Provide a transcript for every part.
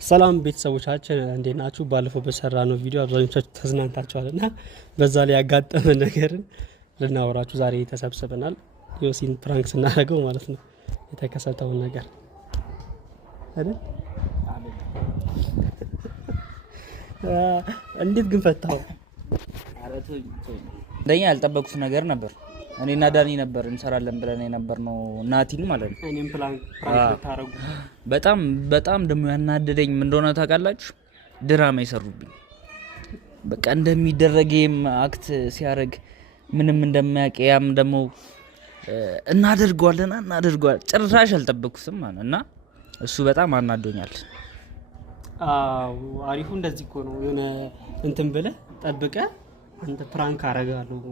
ሰላም ቤተሰቦቻችን እንዴት ናችሁ? ባለፈው በሰራነው ቪዲዮ አብዛኞቻችሁ ተዝናንታችኋልና በዛ ላይ ያጋጠመ ነገርን ልናወራችሁ ዛሬ ተሰብስበናል። ዮሲን ፕራንክ ስናደርገው ማለት ነው የተከሰተውን ነገር አይደል? እንዴት ግን ፈታው? እንደኛ ያልጠበቁት ነገር ነበር። እኔና ዳኒ ነበር እንሰራለን ብለን የነበርነው ናቲን ማለት ነው። እኔም ፕራንክ ታረጉ በጣም ደሞ ያናደደኝ ምን እንደሆነ ታውቃላችሁ? ድራማ ይሰሩብኝ። በቃ እንደሚደረገም አክት ሲያረግ ምንም እንደማያውቅ ያም ደሞ እናደርገዋለን ጭራሽ አልጠበቁትም ማለት እና እሱ በጣም አናዶኛል። አሪፉ እንደዚህ እኮ ነው። የሆነ እንትን ብለህ ጠብቀህ አንተ ፕራንክ አረጋለሁ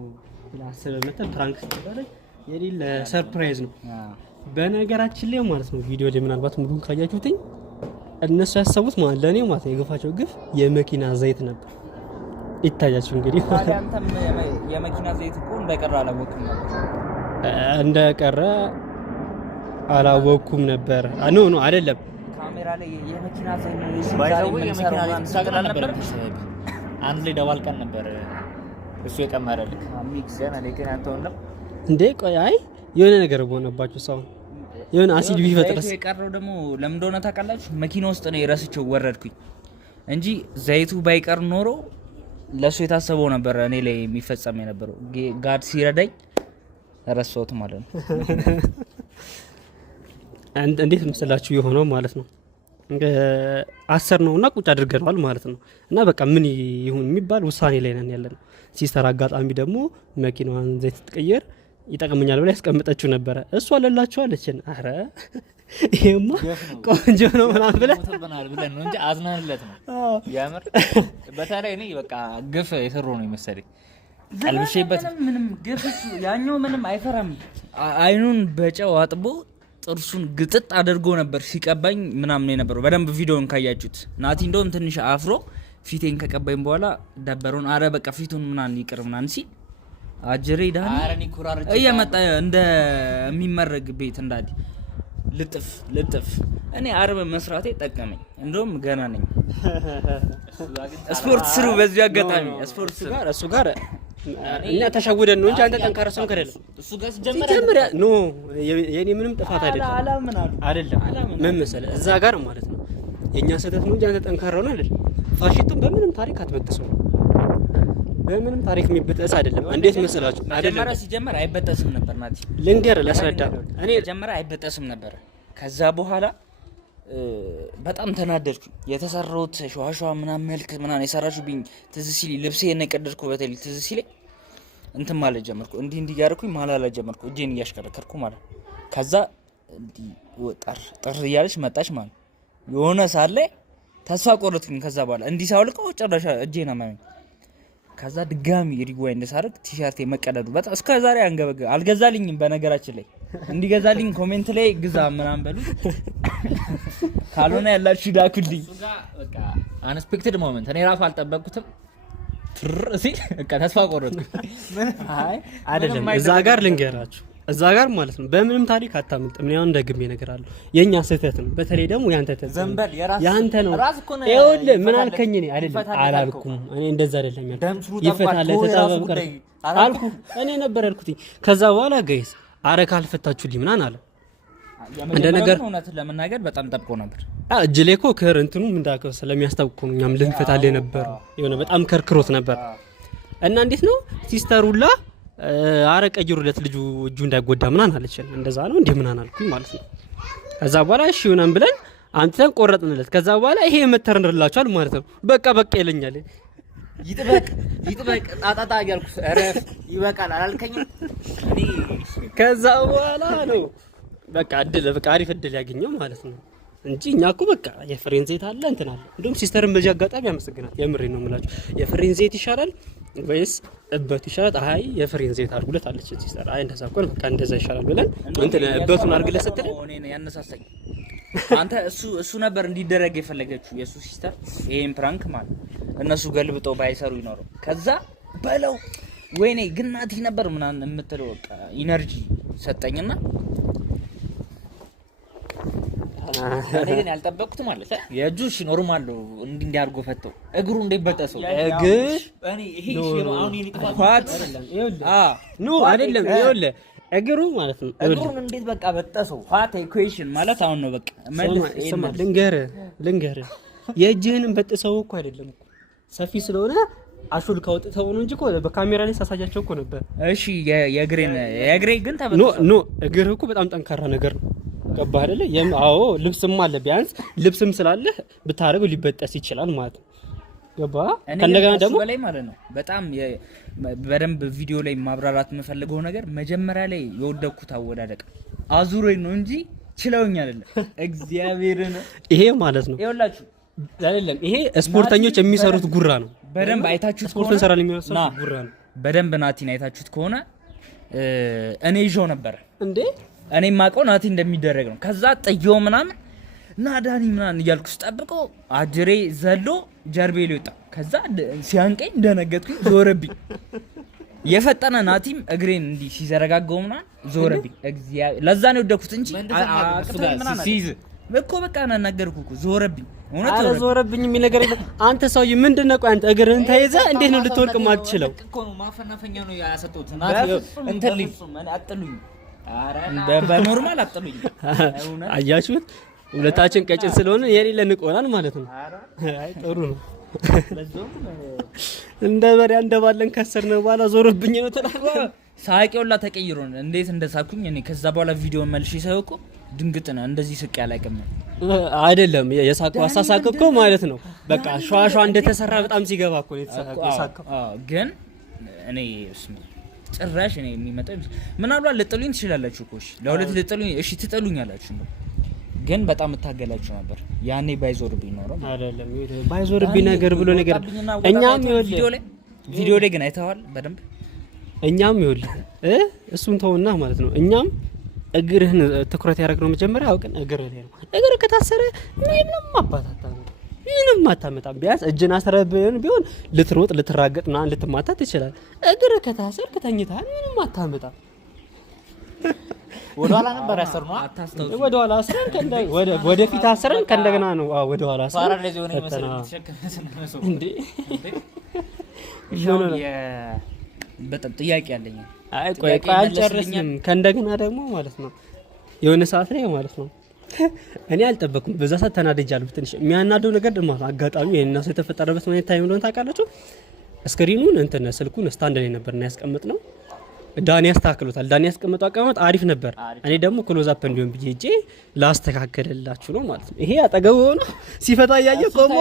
ለአሰበመተ ፕራንክ ስትባለኝ የሌለ ሰርፕራይዝ ነው። በነገራችን ላይ ማለት ነው ቪዲዮ ላይ ምናልባት ሙሉን ካያችሁትኝ እነሱ ያሰቡት ማለት ለኔ ማለት ነው የገፋቸው ግፍ የመኪና ዘይት ነበር። ይታያችሁ እንግዲህ አንተም የመኪና ዘይት እኮ እንደቀረ አላወኩም ነበር። ኖ አይደለም ካሜራ ላይ የመኪና ዘይት ነበር። አንድ ላይ ደባልቀን ነበር እሱ የቀመረልክ ሚክስ ገና ለከና አንተውንም እንዴ ቆይ አይ የሆነ ነገር ሆነባችሁ ሰው የሆነ አሲድ ቢፈጥርስ የቀረው ደግሞ ለምን እንደሆነ ታውቃላችሁ? መኪና ውስጥ ነው የረስቸው ወረድኩኝ እንጂ ዘይቱ ባይቀር ኖሮ ለሱ የታሰበው ነበር እኔ ላይ የሚፈጸም የነበረው ጋድ ሲረዳኝ ረሳሁት ማለት ነው። እንዴት መስላችሁ የሆነው ማለት ነው አሰር ነውና ቁጭ አድርገናል ማለት ነው። እና በቃ ምን ይሁን የሚባል ውሳኔ ላይ ነን ያለነው። ሲስተር አጋጣሚ ደግሞ መኪናዋን ዘይት ትቀየር ይጠቅመኛል ብላ ያስቀምጠችው ነበረ። እሷ አለላችሁ አለችን። አረ ይሄማ ቆንጆ ነው ምናምን ብለን ነው እንጂ አዝናንለት ነው ያምር። በተለይ እኔ በቃ ግፍ የሰሩ ነው ይመስለኝ ቀልብሼበት ምንም ግፍ ያኛው ምንም አይፈራም። አይኑን በጨው አጥቦ ጥርሱን ግጥጥ አድርጎ ነበር ሲቀባኝ ምናምን የነበረው። በደንብ ቪዲዮን ካያችሁት ናቲ እንደውም ትንሽ አፍሮ ፊቴን ከቀባኝ በኋላ ደበረውን። አረ በቃ ፊቱን ምናምን ይቅር ምናምን ሲል አጅሬ ዳኒ እየመጣ እንደሚመረግ ቤት እንዳዲ ልጥፍ እኔ አርብ መስራቴ ጠቀመኝ። እንደውም ገና ነኝ። ስፖርት ስሩ። በዚህ አጋጣሚ ስፖርት ጋር እሱ ጋር እኛ ተሸውደን ነው እንጂ አንተ ጠንካራ ሰው ከደለ እሱ ጋር ሲጀመር ኖ የኔ ምንም ጥፋት አይደለም። ምን መሰለህ እዛ ጋር ማለት ነው የኛ ስህተት ነው እንጂ አንተ ጠንካራ ነው አይደል? ፋሽቱን በምንም ታሪክ አትበጥሰው። በምንም ታሪክ የሚበጠስ አይደለም። እንዴት መሰላችሁ? አይደለም ሲጀመር አይበጠስም ነበር ናቲ። ልንገር ላስረዳ። እኔ ጀመረ አይበጠስም ነበር። ከዛ በኋላ በጣም ተናደድኩ። የተሰራሁት ሸዋሸዋ ምናምን መልክ ምናምን የሰራችሁብኝ ትዝ ሲል ልብሴ የነቀደድኩ በተለይ ትዝ ሲል እንትን ማለት ጀመርኩ። እንዲህ ያደረኩኝ ማላላ ጀመርኩ። እጄን እያሽከረከርኩ ማለት ከዛ እንዲህ ጥር እያለች መጣች ማለት የሆነ ሳለ ተስፋ ቆረጥኩኝ። ከዛ በኋላ እንዲህ ሳውልቀው ጨረሻ እጄን አመመኝ። ከዛ ድጋሚ ሪዋይንድ ሳደርግ ቲሸርት መቀደዱ በጣም እስከ ዛሬ አልገዛልኝም። በነገራችን ላይ እንዲገዛልኝ ኮሜንት ላይ ግዛ ምናምን በሉ፣ ካልሆነ ያላችሁ ዳኩልኝ። እሱ ጋር በቃ አንስፔክትድ ሞመንት እኔ ራሱ አልጠበቅኩትም። ሲል በቃ ተስፋ ቆረጥኩ። አይ አይደለም እዛ ጋር ልንገራችሁ እዛ ጋር ማለት ነው በምንም ታሪክ አታመልጥም። ነው ያው እንደግሜ ነገር አለ የኛ ስህተት ነው። በተለይ ደግሞ ያንተ ዘንበል ያንተ ነው። ይኸውልህ ምን አልከኝ? እኔ አይደለም አላልኩም። እኔ እንደዛ አይደለም ያልኩት። ይፈታል ተጣበብ አልኩ እኔ ነበር ያልኩት። ከዛ በኋላ ጋይስ አረ ካልፈታችሁልኝ ምናን አለ እንደ ነገር እውነት ለመናገር በጣም ጠብቆ ነበር። እጅ ላይ እኮ ከረንትኑ እንዳከው ስለሚያስታውቁ ነው እኛም ልንፈታል ነበር። የሆነ በጣም ከርክሮት ነበር እና እንዴት ነው ሲስተሩላ አረ ቀይሩለት ልጁ እጁ እንዳይጎዳ ምናን አለችን። እንደዛ ነው እንዴ ምናን አልኩኝ ማለት ነው። ከዛ በኋላ እሺ ምናን ብለን አንተን ቆረጥንለት። ከዛ በኋላ ይሄ መተረንላችኋል ማለት ነው። በቃ ይለኛል ይጥበቅ ጣጣጣ ያልኩ አረፍ ይበቃል አላልከኝም? ከዛ በኋላ ነው በቃ አሪፍ እድል ያገኘው ማለት ነው እንጂ እኛ እኮ በቃ የፍሬን ዘይት አለ እንትን አለ። እንደውም ሲስተርን በዚህ አጋጣሚ ያመሰግናት። የምሬን ነው የምላችሁ። የፍሬን ዘይት ይሻላል ወይስ እበቱ ይሻላል? አይ የፍሬን ዘይት አድርጉለት አለች ሲስተር። አይ እንደዛ እኮ በቃ እንደዛ ይሻላል ብለን እንትን እበቱን አድርግለት ስትል እኔ ያነሳሳኝ አንተ እሱ ነበር እንዲደረግ የፈለገችው የሱ ሲስተር። ይሄን ፕራንክ ማለት እነሱ ገልብጠው ባይሰሩ ይኖረው ከዛ በለው ወይኔ ግናቲ ነበር ምናምን የምትለው በቃ ኢነርጂ ሰጠኝና እኔ ግን ያልጠበቅኩት ማለት የእጁ እሺ ኖርማል ነው እንዲያርጎ ፈተው እግሩ እንደይበጠሰው ግን እኔ ይሄ አሁን የኔ ጥፋት አይደለም ይኸውልህ እግሩ ማለት ነው እግሩን እንዴት በቃ በጠሰው ፋት ኢኩዌሽን ማለት አሁን ነው በቃ ልንገርህ የእጅህንም በጥሰው እኮ አይደለም እኮ ሰፊ ስለሆነ አሹል ካወጥተው ነው እንጂ እኮ በካሜራ ላይ ሳሳጃቸው እኮ ነበር። እሺ የእግሬ ግን ተበጥሰው ኖ እግርህ እኮ በጣም ጠንካራ ነገር ነው። ገባህ አይደለ? አዎ ልብስም አለ ቢያንስ ልብስም ስላለ ብታረገው ሊበጠስ ይችላል ማለት ነው። ገባህ? ከእንደገና ደግሞ በላይ ማለት ነው በጣም በደንብ ቪዲዮ ላይ ማብራራት የምፈልገው ነገር መጀመሪያ ላይ የወደኩት አወዳደቅ አዙሮኝ ነው እንጂ ችለውኝ አይደለም። እግዚአብሔርን ይሄ ማለት ነው ይኸውላችሁ አይደለም ይሄ ስፖርተኞች የሚሰሩት ጉራ ነው። በደንብ አይታችሁት ስፖርትን ሰራል የሚያሰሩት ጉራ ነው። በደንብ ናቲን አይታችሁት ከሆነ እኔ ይዤው ነበር እንዴ እኔ ማውቀው ናቲ እንደሚደረግ ነው። ከዛ ጥየው ምናምን እና ዳኒ ምናምን እያልኩ ስጠብቀው አጅሬ ዘሎ ጀርቤ ላይ ወጣ። ከዛ ሲያንቀኝ እንደነገጥኩኝ ዞረብኝ። የፈጠነ ናቲም እግሬን እንዲህ ሲዘረጋጋው ምናምን ዞረብኝ። እግዚአብሔር ለዛ ነው የወደኩት እንጂ ሲይዝ እኮ በቃ ነገርኩህ እኮ ዞረብኝ። እውነት ዞረብኝ የሚል ነገር የለም። አንተ ሰውዬ ምንድን ነው? ቆይ አንተ እግርህን ተይዘህ እንዴት ነው ልትወልቅ የማትችለው? እኮ ነው ማፈናፈኛ ነው ያሰጠሁት። ናቲ እንትን ልኝ አጥሉኝ በኖርማል አጥሉኝ። አያችሁት? ሁለታችን ቀጭን ስለሆነ የሌለ ንቆናል ማለት ነው። አይ ጥሩ ነው። እንደ በሪያ እንደባለን ከሰርነ በኋላ ዞረብኝ ነው ተላልኩ። ሳቂውላ ተቀይሮ ነው እንዴት እንደሳኩኝ እኔ ከዛ በኋላ ቪዲዮ መልሼ ሳይው እኮ ድንግጥ ነው እንደዚህ ስቅ ያላቀም አይደለም የሳቀው አሳሳቅ እኮ ማለት ነው። በቃ ሸዋሸዋ እንደተሰራ በጣም ሲገባ እኮ የሳቀው። ግን እኔ ጭራሽ እኔ የሚመጣው ምናልባት ልጥሉኝ ትችላላችሁ እኮ እሺ፣ ለሁለት ልጥሉኝ እሺ ትጠሉኛላችሁ ነው። ግን በጣም እታገላችሁ ነበር ያኔ ባይዞርብኝ ኖሮ አይደለም ባይዞርብኝ ነገር ብሎ ነገር እኛም ቪዲዮ ላይ ግን አይተዋል በደንብ እኛም ይኸውልህ እሱን ተውና ማለት ነው። እኛም እግርህን ትኩረት ያደረግነው መጀመሪያ አውቀን እግርህ ላይ ነው። እግርህ ከታሰረ ምንም አባታታ ነው ምንም አታመጣም። ቢያንስ እጅን አስረብህን ቢሆን ልትሮጥ ልትራገጥና ልትማታ ትችላል። እግርህ ከታሰረ ከተኝታል ምንም አታመጣም። ወደኋላ ነበር ያሰርነው አታስተውሉ። ወደኋላ አስረን ወደፊት አስረን ከእንደገና ነው ወደኋላ አስረን ፋራ ለዚህ ሆነ መሰለኝ ተሸከመ እንዴ በጣም ጥያቄ አለኝ። አይ ቆይ አልጨረስንም። ከእንደገና ደግሞ ማለት ነው የሆነ ሰዓት ላይ ማለት ነው እኔ አልጠበኩም። በዛ ሰዓት ተናደጃለሁ። ትንሽ የሚያናደው ነገር ደግሞ አጋጣሚ የእና ሰው የተፈጠረበት ሁኔታ ታይም እንደሆነ ታውቃላችሁ። ስክሪኑን እንትን ስልኩን ስታንድ ላይ ነበርና ያስቀምጥነው ዳኒ ያስተካክሉታል። ዳኒ ያስቀምጠው አቀማመጥ አሪፍ ነበር። እኔ ደግሞ ክሎዝ አፕ እንዲሆን ብዬ እጄ ላስተካክልላችሁ ነው ማለት ነው። ይሄ አጠገቡ ሆኖ ሲፈታ እያየ ቆሞ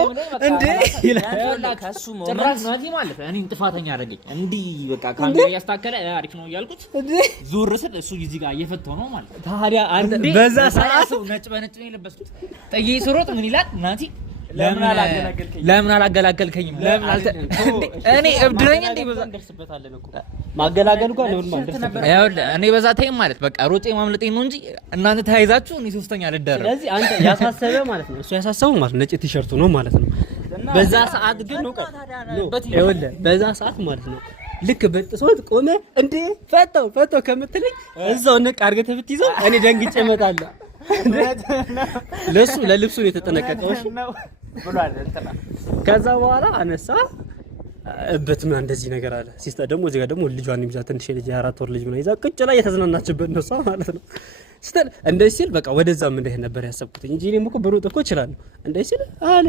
እንዴ ይላል ካሱ ጭራሽ ናቲ ማለት እኔ ጥፋተኛ አደረገኝ። እንዲህ በቃ ካሜራ ያስተካከለ አሪፍ ነው እያልኩት ዞር ስል እሱ እዚህ ጋር እየፈታው ነው ማለት ታዲያ አንተ በዛ ሰዓት ነጭ በነጭ ነው የለበስኩት። ጠይቄ ስሮጥ ምን ይላል ናቲ ለምን አላገላገልከኝም? ለምን አልተ እኔ እብድ ነኝ እንዴ? በዛ እንደርስበታለን እኮ ማገላገል እንኳን ኖርማል እንደርስበታለን። ይኸውልህ እኔ በዛ ታይም ማለት በቃ ሮጬ ማምለጤ ነው እንጂ እናንተ ተያይዛችሁ እኔ ሶስተኛ ልደረብ። ስለዚህ አንተ ያሳሰበ ማለት ነው እሱ ያሳሰበው ማለት ነጭ ቲሸርቱ ነው ማለት ነው። በዛ ሰዓት ግን ነው ይኸውልህ በዛ ሰዓት ማለት ነው ልክ በጥሶት ቆመ እንዴ ፈታው ከምትለኝ እዛው ነቅ አድርገህ ብትይዘው እኔ ደንግጬ እመጣለሁ። ለልብሱ ነው የተጠነቀቀው ብሏል እንትና። ከዛ በኋላ አነሳ በትም እንደዚህ ነገር አለ። ሲስተር ደግሞ እዚህ ጋር ደግሞ ልጇን ይዛ ትንሽ ልጅ 4 ወር ልጅ ነው ይዛ ቁጭ ላይ የተዝናናችበት ነው ማለት ነው። ሲስተር እንደዚህ ሲል በቃ ወደዛም እንደሄድ ነበር ያሰብኩት እንጂ እኔም እኮ ብሮጥ እኮ እችላለሁ። እንደዚህ ሲል አለ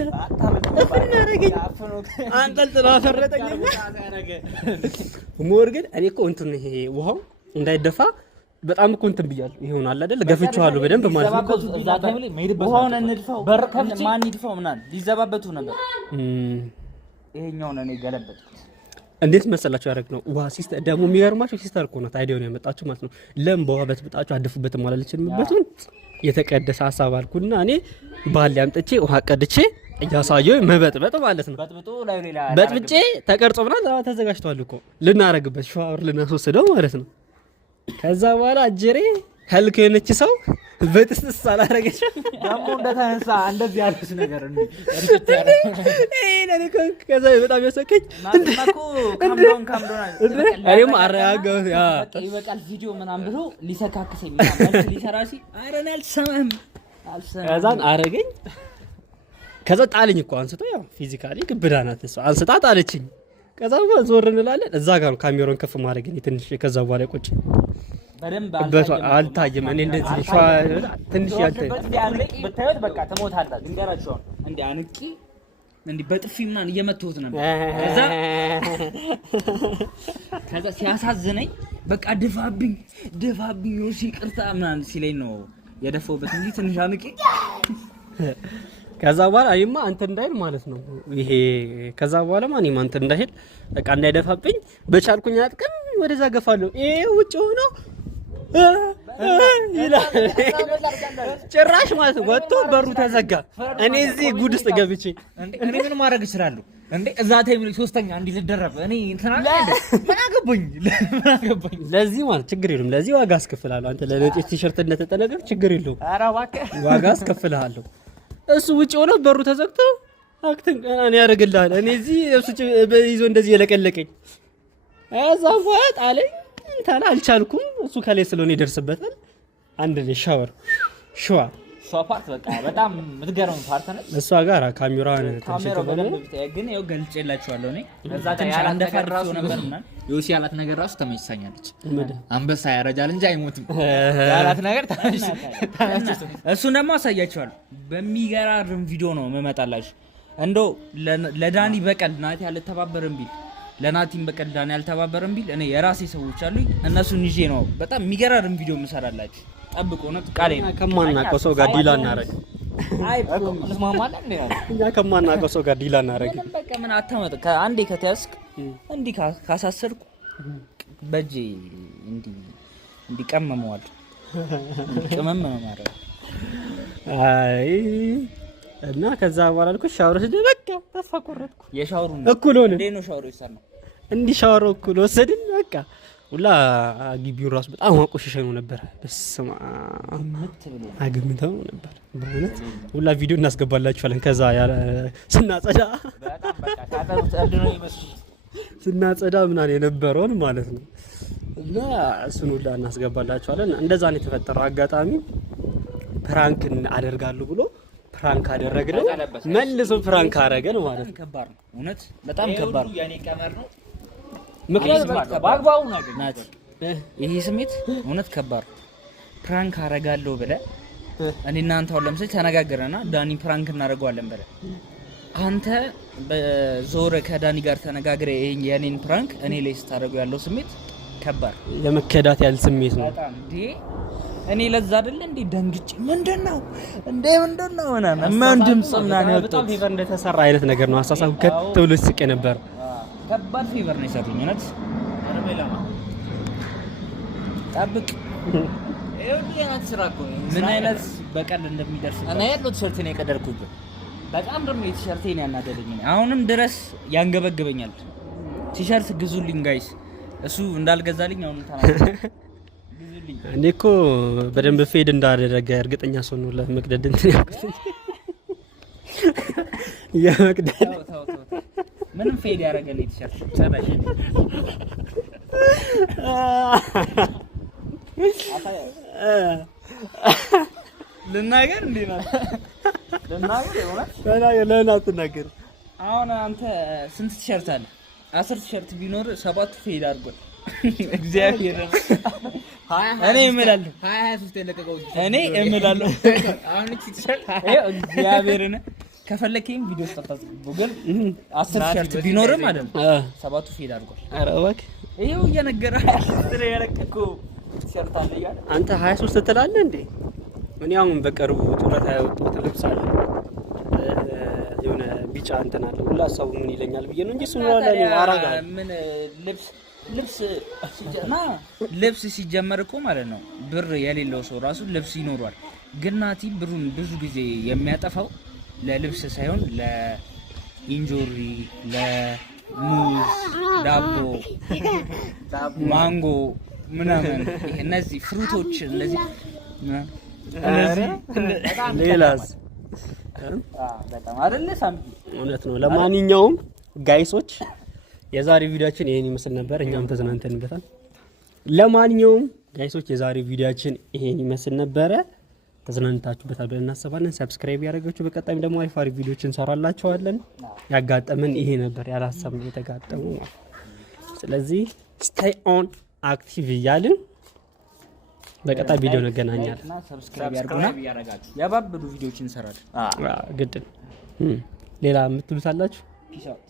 አፈረጠኝ አንጠልጥሎ አፈረጠኝ። ሞር ግን እኔ እኮ እንትን ይሄ ውሃው እንዳይደፋ በጣም እኮ እንትን ብያለሁ። ይሆናል አይደል ገፍቼዋለሁ በደንብ ማለት ነው። እዛ ታይም ላይ መሄድበት ውሃውን እንድፋው ማን ይድፋው ምናምን ሊዘባበቱ ነበር። ይሄኛው ነው ገለበጥኩት። እንዴት መሰላችሁ ያደረግነው ውሃ ሲስተር ደግሞ የሚገርማችሁ ሲስተር እኮ ነው አይዲያውን ያመጣችሁ ማለት ነው። ለም በውሃ በጥብጣችሁ አድፉበትም አላለችምበቱን የተቀደሰ ሐሳብ አልኩና እኔ ባል ያምጥቼ ውሃ ቀድቼ እያሳየው መበጥበጥ ማለት ነው። በጥብጬ ተቀርጾ ምናምን ተዘጋጅቷል እኮ ልናረግበት ሻወር ልናስወስደው ማለት ነው። ከዛ በኋላ አጀሬ ህልክ የሆነች ሰው በጥስጥስ አላረገችም። ደግሞ እንደተነሳ እንደዚህ ያለች ነገር እንዴ ከዛ በጣም ያሰከኝ ማጥማኩ ካምዶን እኔም አረጋጋው ይበቃል ቪዲዮ ምናምን ብሎ ሊሰካክሰኝ ምናምን ሊሰራ ሲል አረን አልሰማህም ከዛን አረገኝ። ከዛ ጣልኝ እኮ አንስቶ ያው ፊዚካሊ ግብዳ ናት እሷ አንስታ ጣለችኝ። ከዛ ዞር እንላለን እዛ ጋር ነው ካሜራውን ከፍ ማድረግ እኔ ትንሽ ከዛ በኋላ ቁጭ በደንብ አልታየም። እኔ እንደዚህ ትንሽ ብታዩት በቃ ትሞታላችሁ። እንገራችሁ እንዴ አንቂ እንዴ በጥፊ ምናምን እየመተውት ነበር። ከዛ ሲያሳዝነኝ በቃ ድፋብኝ ዮሲ ይቅርታ ምናምን ሲለኝ ነው የደፈውበት እንጂ ትንሽ አንቂ። ከዛ በኋላ አይማ አንተ እንዳይል ማለት ነው ይሄ። ከዛ በኋላ ማን አንተ እንዳይል በቃ እንዳይደፋብኝ በቻልኩኝ አጥቅም ወደዛ ገፋለሁ። ይሄ ውጭ ሆኖ ጭራሽ ማለት ነው ወጥቶ በሩ ተዘጋ። እኔ እዚህ ጉድ ውስጥ ገብቼ እኔ ምን ማድረግ እችላለሁ እንዴ? እዛ ታይም ላይ ሶስተኛ እንዲህ ልደረብ እኔ እንትና ምን አገባኝ? ለዚህ ማለት ችግር የለውም። ለዚህ ዋጋ አስከፍላለሁ። አንተ ለነጭ ቲሸርት እንደተጠነቀቅ ችግር የለውም። ኧረ እባክህ ዋጋ አስከፍልሃለሁ። እሱ ውጭ ሆኖ በሩ ተዘግቶ አክተን ቀናን ያደርግልሃል። እኔ እዚህ እሱ ይዞ እንደዚህ የለቀለቀኝ እዛ ወጥ አለኝ። እንታላ አልቻልኩም። እሱ ከላይ ስለሆነ ይደርስበታል። አንድ ላይ ሻወር ሸዋ እሷ ፓርት በቃ በጣም የምትገርም ፓርት ነች። እሷ ጋር ካሜራዋን ካሜራው በደንብ ግን ያው ገልጬላችኋለሁ። እኔ እዛ ጋር ያላንደፈራው ነበርና ዮሲ ያላት ነገር ራሱ ተመችሳኛለች። አንበሳ ያረጃል እንጂ አይሞትም ያላት ነገር ተመችቶ እሱን ደግሞ አሳያችኋለሁ። በሚገራርም ቪዲዮ ነው መመጣላችሁ። እንደው ለዳኒ በቀል ናቲ አልተባበረም ቢል ለናቲም በቀል ዳኒ አልተባበረም ቢል እኔ የራሴ ሰዎች አሉኝ። እነሱን ይዤ ነው በጣም የሚገራርም ቪዲዮ የምሰራላችሁ። ጠብቁ ነው ቃሌ ነው። ከማናውቀው ሰው ጋር ዲላ እናረግ። አይ እንስማማለን እንዴ? እኛ ከማናውቀው ሰው ጋር ዲላ እናረግ። በቃ ምን አታመጥ። ከአንዴ ከተያዝክ እንዲህ ካሳሰርኩ በጄ እንዲህ ቀመመዋል። ቅመም ነው ማለት። አይ እና ከዛ በኋላ ልኩ ሻወር ወስደን በቃ ተስፋ ቆረጥኩ። የሻወሩን እኩል ሆነ እንዴ ነው ሻወሩ ይሰራው እንዲህ ሻወሩ እኩል ወሰድን። በቃ ሁላ ግቢው ራሱ በጣም አቆሽሸነው ነበር። በስማ አግምተው ነበር በእውነት። ሁላ ቪዲዮ እናስገባላችኋለን። ከዛ ስናጸዳ በጣም በቃ ታጠሩት አድነው ይመስል ስናጸዳ ምናምን የነበረውን ማለት ነው። እና እሱን ሁላ እናስገባላችኋለን። እንደዛ ነው የተፈጠረው። አጋጣሚ ፕራንክ አደርጋለሁ ብሎ ፕራንክ አደረግነው። መልሶ ፕራንክ አደረገን ማለት ነው። ከባድ ነው እውነት፣ በጣም ከባድ ነው። ያኔ ቀመር ነው ምክንያቱም ባግባቡ ነው ናት። ይሄ ስሜት እውነት ከባድ ነው። ፕራንክ አደርጋለሁ ብለህ እኔ እናንተ አሁን ለምሳሌ ተነጋገረና ዳኒ ፕራንክ እናደርገዋለን ብለህ አንተ በዞረ ከዳኒ ጋር ተነጋግረ የኔን ፕራንክ እኔ ላይ ስታደርገው ያለው ስሜት ከባድ የመከዳት ያለ ስሜት ነው በጣም እንዴ። እኔ ለዛ አይደለ እንዴ ደንግጬ ምንድነው ምናምን ማን ድምጽ ምናምን ያወጣው በጣም ፌቨር እንደተሰራ አይነት ነገር ነው። አሳሳብ ከትውል ስቄ ነበር። ከባድ ፌቨር ነው የሰጡኝ እውነት። ጠብቅ ምን አይነት በቀል እንደሚደርስ እኔ ያለው ቲሸርት ነው የቀደርኩት። በጣም ደግሞ የቲሸርቴን ያናደደኝ አሁንም ድረስ ያንገበግበኛል። ቲሸርት ግዙልኝ ጋይስ። እሱ እንዳልገዛልኝ አሁን ግዙልኝ። እኔ እኮ በደንብ ፌድ እንዳደረገ እርግጠኛ ሰው ነው ለመቅደድ እንትን ያልኩት። የመቅደድ ምንም ፌድ ያደረገልኝ ቲሸርት ጨረሽ ልናገር እንዴ ነው ልናገር ለምን አትናገር? አሁን አንተ ስንት ቲሸርት አለ? 10 ቲሸርት ቢኖር 7 ፌድ አድርጓል። እግዚአብሔር እኔ እምላለሁ 23 የለቀቀው እኔ እምላለሁ አሁን ቲሸርት እግዚአብሔርን ከፈለከኝ ቪዲዮ ስታስገቡ ግን 10 ቲሸርት ቢኖር ማለት ነው 7 ፌድ አድርጓል። ኧረ እባክህ ይሄው እየነገረህ ስለ ያለቀቀው ቲሸርት አለ እያለ አንተ 23 ትላለህ እንዴ? እኔ አሁን በቅርቡ ጡረታ ያወጣሁት ልብስ አለ የሆነ ቢጫ እንትን አለ ሁላ ሰው ምን ይለኛል ብዬ ነው እንጂ እሱ ነው አለ አራጋ ምን ልብስ ሲጀመር እኮ ማለት ነው ብር የሌለው ሰው ራሱ ልብስ ይኖሯል። ግን ናቲ ብሩን ብዙ ጊዜ የሚያጠፋው ለልብስ ሳይሆን ለኢንጆሪ፣ ለሙዝ፣ ዳቦ፣ ማንጎ ምናምን እነዚህ ፍሩቶች እነዚህ ሌላስ በጣም አይደለ ሳምቢ እውነት ነው። ለማንኛውም ጋይሶች የዛሬ ቪዲዮአችን ይሄን ይመስል ነበር። እኛም ተዝናንተንበታል። ለማንኛውም ጋይሶች የዛሬ ቪዲዮአችን ይሄን ይመስል ነበረ። ተዝናንታችሁበታል ብለን እናስባለን። ሰብስክራይብ ያደረጋችሁ በቀጣይም ደግሞ አሪፍ አሪፍ ቪዲዮዎች እንሰራላችኋለን። ያጋጠመን ይሄ ነበር ያላሰብነው የተጋጠመው ማለት። ስለዚህ ስቴይ ኦን አክቲቭ እያልን በቀጣይ ቪዲዮ እንገናኛለን። ሰብስክራይብ ያደርጉና ያባብዱ ቪዲዮዎች እንሰራለን። ግድ ሌላ የምትሉት አላችሁ? ፒስ አውት